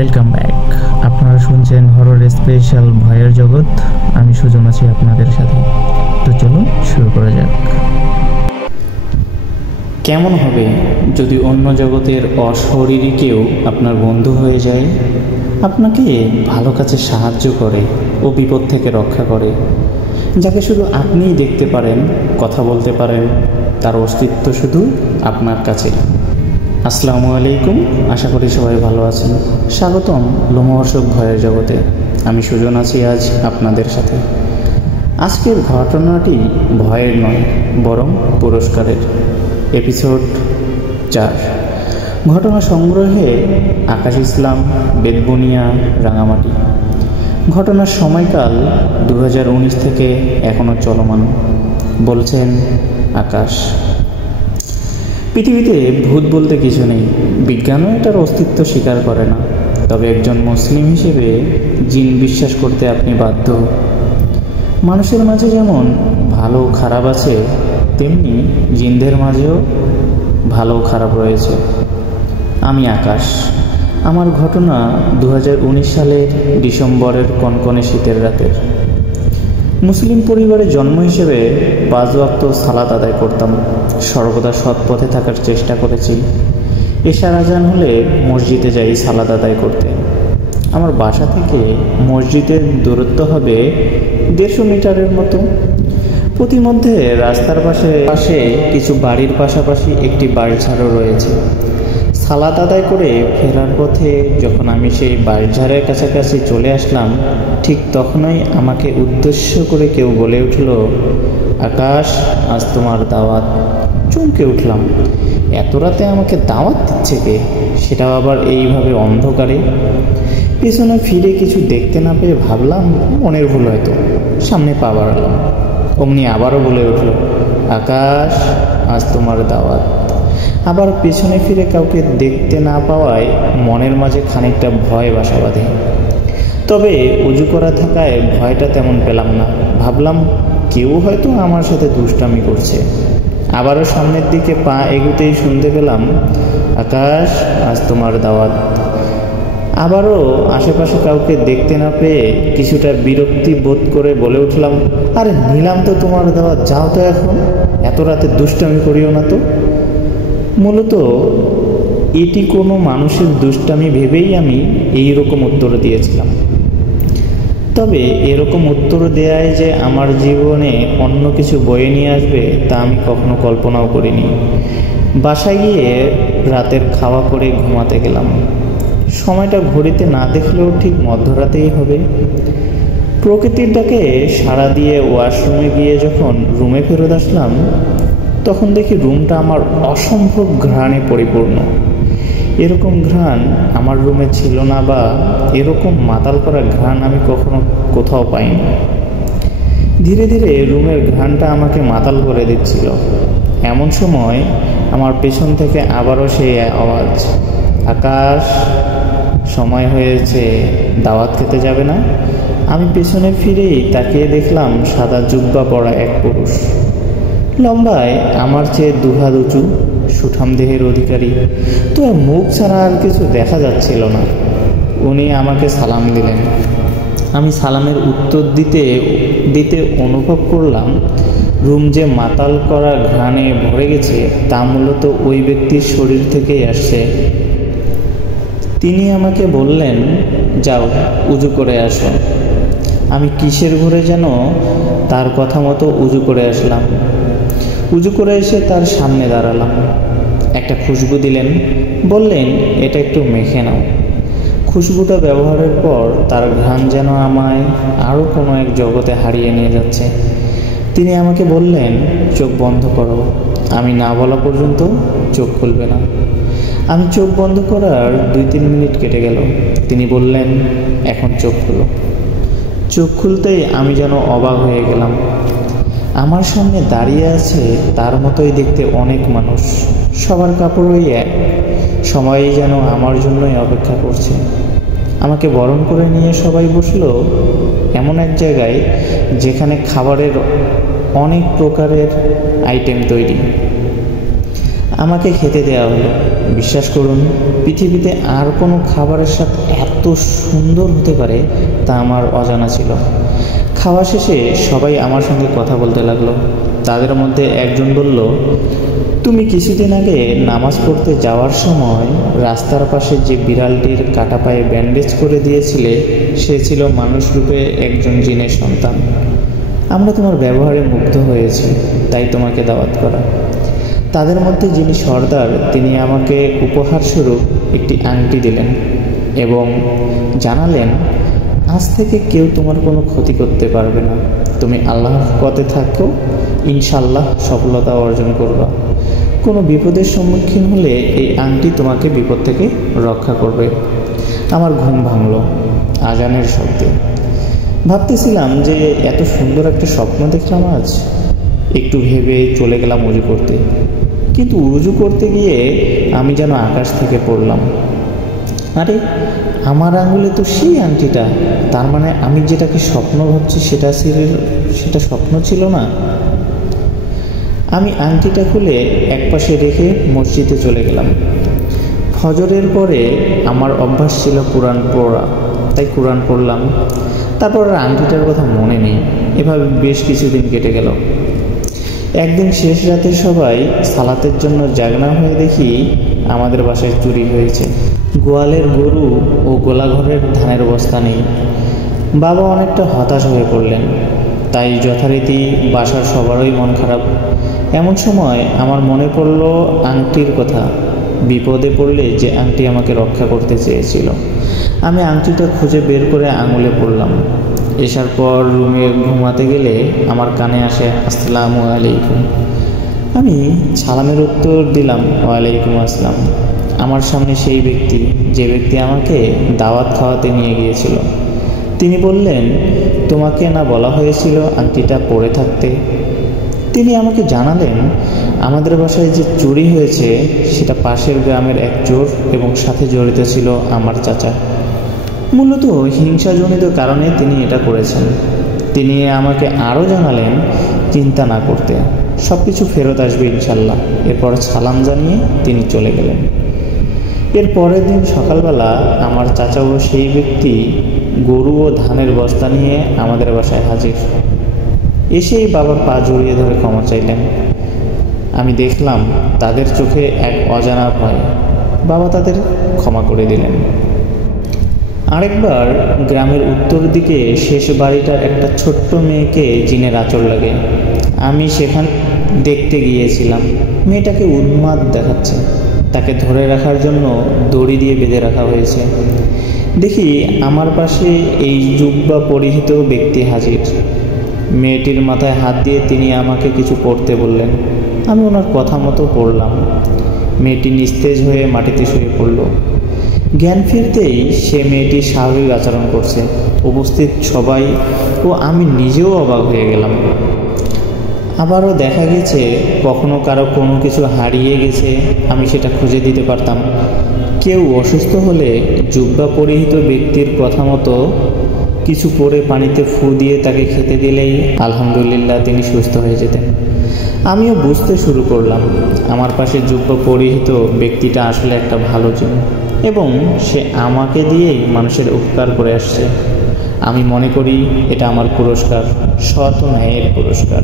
Welcome back. আপনারা শুনছেন horror special ভয়ের জগৎ। আমি সুজন আছি আপনাদের সাথে। তো চলুন শুরু করা যাক। কেমন হবে যদি অন্য জগতের অশরীরী কেউ আপনার বন্ধু হয়ে যায়, আপনাকে ভালো কাজে সাহায্য করে ও বিপদ থেকে রক্ষা করে, যাকে শুধু আপনিই দেখতে পারেন, কথা বলতে পারেন, তার অস্তিত্ব শুধু আপনার কাছে। আসসালামু আলাইকুম, আশা করি সবাই ভালো আছেন। স্বাগতম লোমহর্ষক ভয়ের জগতে। আমি সুজন আছি আজ আপনাদের সাথে। আজকের ঘটনাটি ভয়ের নয়, বরং পুরস্কারের। এপিসোড 4। ঘটনা সংগ্রহে আকাশ ইসলাম, বেতবুনিয়া, রাঙামাটি। ঘটনার সময়কাল 2019 থেকে এখনও চলমান। বলছেন আকাশ। পৃথিবীতে ভূত বলতে কিছু নেই, বিজ্ঞানও এটার অস্তিত্ব স্বীকার করে না। তবে একজন মুসলিম হিসেবে জিন বিশ্বাস করতে আপনি বাধ্য। মানুষের মাঝে যেমন ভালো খারাপ আছে, তেমনি জিনদের মাঝেও ভালো খারাপ রয়েছে। আমি আকাশ। আমার ঘটনা 2019 সালের ডিসেম্বরের কনকনে শীতের রাতের। মুসলিম পরিবারে জন্ম হিসেবে 5 ওয়াক্ত সালাত আদায় করতাম। সর্বদা সৎ পথে থাকার চেষ্টা করেছি। এশার আজান হলে মসজিদে যাই সালাত আদায় করতে। আমার বাসা থেকে মসজিদের দূরত্ব হবে 150 মিটারের মতো। প্রতিমধ্যে রাস্তার পাশে কিছু বাড়ির পাশাপাশি একটি বাড়িঝাড়ও রয়েছে। সালাত আদায় করে ফেরার পথে যখন আমি সেই বাড়িঝাড়ের কাছাকাছি চলে আসলাম, ঠিক তখনই আমাকে উদ্দেশ্য করে কেউ বলে উঠল, আকাশ, আজ তোমার দাওয়াত। চমকে উঠলাম, এত রাতে আমাকে দাওয়াত দিচ্ছে কে, সেটাও আবার এইভাবে অন্ধকারে। পেছনে ফিরে কিছু দেখতে না পেয়ে ভাবলাম মনের ভুল হয়তো, সামনে পা বাড়ালাম। অমনি আবারও বলে উঠল, আকাশ, আজ তোমার দাওয়াত। আবার পেছনে ফিরে কাউকে দেখতে না পাওয়ায় মনের মাঝে খানিকটা ভয় বাসা বাঁধে। তবে উজু করা থাকায় ভয়টা তেমন পেলাম না। ভাবলাম কেউ হয়তো আমার সাথে দুষ্টামি করছে। আবারও সামনের দিকে পা এগুতেই শুনতে পেলাম, আকাশ, আজ তোমার দাওয়াত। আবারও আশেপাশে কাউকে দেখতে না পেয়ে কিছুটা বিরক্তি বোধ করে বলে উঠলাম, আরে নিলাম তো তোমার দাওয়াত, যাও তো এখন, এত রাতে দুষ্টামি করিও না তো। মূলত এটি কোনো মানুষের দুষ্টামি ভেবেই আমি এই রকম উত্তর দিয়েছিলাম। তবে এরকম উত্তর দেয়ায় যে আমার জীবনে অন্য কিছু বয়ে নিয়ে আসবে তা আমি কখনো কল্পনাও করিনি। বাসায় গিয়ে রাতের খাওয়া করে ঘুমাতে গেলাম। সময়টা ঘড়িতে না দেখলেও ঠিক মধ্যরাতেই হবে। প্রকৃতির ডাকে সাড়া দিয়ে ওয়াশরুমে গিয়ে যখন রুমে ফেরত আসলাম, তখন দেখি রুমটা আমার অসম্ভব ঘ্রাণে পরিপূর্ণ। এরকম ঘ্রাণ আমার রুমে ছিল না, বা এরকম মাতাল করা ঘ্রাণ আমি কখনো কোথাও পাইনি। ধীরে ধীরে রুমের ঘ্রাণটা আমাকে মাতাল করে দিচ্ছিল। এমন সময় আমার পেছন থেকে আবারও সেই আওয়াজ, আকাশ, সময় হয়েছে, দাওয়াত খেতে যাবে না? আমি পেছনে ফিরেই তাকিয়ে দেখলাম সাদা জুব্বা পরা এক পুরুষ। লম্বায় আমার চেয়ে 2 হাত উঁচু, সুঠাম দেহের অধিকারী। তো মুখ ছাড়া আর কিছু দেখা যাচ্ছিল না। উনি আমাকে সালাম দিলেন। আমি সালামের উত্তর দিতে দিতে অনুভব করলাম রুম যে মাতাল করা ঘ্রাণে ভরে গেছে তা মূলত ওই ব্যক্তির শরীর থেকেই আসছে। তিনি আমাকে বললেন, যাও উজু করে আসো। আমি কিসের ঘরে যেন তার কথা মতো উজু করে আসলাম। উজু করে এসে তার সামনে দাঁড়ালাম। একটা খুশবু দিলেন, বললেন, এটা একটু মেখে নাও। খুশবুটা ব্যবহারের পর তার ঘ্রাণ যেন আমায় আরও কোনো এক জগতে হারিয়ে নিয়ে যাচ্ছে। তিনি আমাকে বললেন, চোখ বন্ধ করো। আমি না বলা পর্যন্ত চোখ খুলবে না। আমি চোখ বন্ধ করার 2-3 মিনিট কেটে গেল। তিনি বললেন, এখন চোখ খুলো। চোখ খুলতেই আমি যেন অবাক হয়ে গেলাম। আমার সামনে দাঁড়িয়ে আছে তার মতোই দেখতে অনেক মানুষ। সবার কাপড়ই এক। সবাই যেন আমার জন্যই অপেক্ষা করছে। আমাকে বরণ করে নিয়ে সবাই বসলো এমন এক জায়গায় যেখানে খাবারের অনেক প্রকারের আইটেম তৈরি। আমাকে খেতে দেওয়া হলো। বিশ্বাস করুন, পৃথিবীতে আর কোনো খাবারের স্বাদ এত সুন্দর হতে পারে তা আমার অজানা ছিল। খাওয়া শেষে সবাই আমার সঙ্গে কথা বলতে লাগলো। তাদের মধ্যে একজন বলল, তুমি কিছুদিন আগে নামাজ পড়তে যাওয়ার সময় রাস্তার পাশে যে বিড়ালটির কাটা পায়ে ব্যান্ডেজ করে দিয়েছিলে, সে ছিল মানুষরূপে একজন জিনের সন্তান। আমরা তোমার ব্যবহারে মুগ্ধ হয়েছি, তাই তোমাকে দাওয়াত করা। তাদের মধ্যে যিনি সর্দার, তিনি আমাকে উপহারস্বরূপ একটি আংটি দিলেন এবং জানালেন, আজ থেকে কেউ তোমার কোনো ক্ষতি করতে পারবে না। তুমি আল্লাহর পথে থাকো, ইনশাল্লাহ সফলতা অর্জন করবা। কোনো বিপদের সম্মুখীন হলে এই আংটি তোমাকে বিপদ থেকে রক্ষা করবে। আমার ঘুম ভাঙল আজানের শব্দে। ভাবতেছিলাম যে এত সুন্দর একটা স্বপ্ন দেখলাম আজ। একটু ভেবে চলে গেলাম উজু করতে, কিন্তু উজু করতে গিয়ে আমি যেন আকাশ থেকে পড়লাম। আরে, আমার আঙুলে তো সেই আংটিটা। তার মানে আমি যেটাকে স্বপ্ন ভাবছি সেটা স্বপ্ন ছিল না। আমি আংটিটা খুলে একপাশে রেখে মসজিদে চলে গেলাম। ফজরের পরে আমার অভ্যাস ছিল কোরআন পড়া, তাই কোরআন পড়লাম। তারপর আর আংটিটার কথা মনে নেই। এভাবে বেশ কিছুদিন কেটে গেল। একদিন শেষ রাতে সবাই সালাতের জন্য জাগনা হয়ে দেখি আমাদের বাসায় চুরি হয়েছে। গোয়ালের গরু ও গোলাঘরের ধানের বস্তা নেই। বাবা অনেকটা হতাশ হয়ে পড়লেন, তাই যথারীতি বাসার সবারই মন খারাপ। এমন সময় আমার মনে পড়ল আংটির কথা। বিপদে পড়লে যে আংটি আমাকে রক্ষা করতে চেয়েছিল। আমি আংটিটা খুঁজে বের করে আঙুলে পড়লাম। এসার পর রুমে ঘুমাতে গেলে আমার কানে আসে, আসসালামু আলাইকুম। আমি সালামের উত্তর দিলাম, ওয়ালাইকুম আসসালাম। আমার সামনে সেই ব্যক্তি, যে ব্যক্তি আমাকে দাওয়াত খাওয়াতে নিয়ে গিয়েছিল। তিনি বললেন, তোমাকে না বলা হয়েছিল আংটিটা পরে থাকতে? তিনি আমাকে জানালেন, আমাদের বাসায় যে চুরি হয়েছে সেটা পাশের গ্রামের এক চোর এবং সাথে জড়িত ছিল আমার চাচা। মূলত হিংসাজনিত কারণে তিনি এটা করেছেন। তিনি আমাকে আরও জানালেন চিন্তা না করতে, সব কিছু ফেরত আসবে ইনশাল্লাহ। এরপর সালাম জানিয়ে তিনি চলে গেলেন। এর পরের দিন সকালবেলা আমার চাচা ও সেই ব্যক্তি গরু ও ধানের বস্তা নিয়ে আমাদের বাসায় হাজির। এসেই বাবার পা জড়িয়ে ধরে ক্ষমা চাইলেন। আমি দেখলাম তাদের চোখে এক অজানা ভয়। বাবা তাদের ক্ষমা করে দিলেন। আরেকবার গ্রামের উত্তর দিকে শেষ বাড়িটার একটা ছোট্ট মেয়েকে জিনের আঁচড় লাগে। আমি সেখানে দেখতে গিয়েছিলাম। মেয়েটাকে উন্মাদ দেখাচ্ছে। তাকে ধরে রাখার জন্য দড়ি দিয়ে বেঁধে রাখা হয়েছে। দেখি আমার পাশে এই জুব্বা পরিহিত ব্যক্তি হাজির। মেয়েটির মাথায় হাত দিয়ে তিনি আমাকে কিছু পড়তে বললেন। আমি ওনার কথা মতো পড়লাম। মেয়েটি নিস্তেজ হয়ে মাটিতে শুয়ে পড়ল। জ্ঞান ফিরতেই সে মেয়েটি স্বাভাবিক আচরণ করছে। উপস্থিত সবাই ও আমি নিজেও অবাক হয়ে গেলাম। আবারও দেখা গেছে কখনো কারো কোনো কিছু হারিয়ে গেছে, আমি সেটা খুঁজে দিতে পারতাম। কেউ অসুস্থ হলে জুব্বা পরিহিত ব্যক্তির কথা মতো কিছু পরে পানিতে ফু দিয়ে তাকে খেতে দিলেই আলহামদুলিল্লাহ তিনি সুস্থ হয়ে যেতেন। আমিও বুঝতে শুরু করলাম আমার পাশে জুব্বা পরিহিত ব্যক্তিটা আসলে একটা ভালো জিন এবং সে আমাকে দিয়েই মানুষের উপকার করে আসছে। আমি মনে করি এটা আমার পুরস্কার, সৎ ও ন্যায়ের পুরস্কার।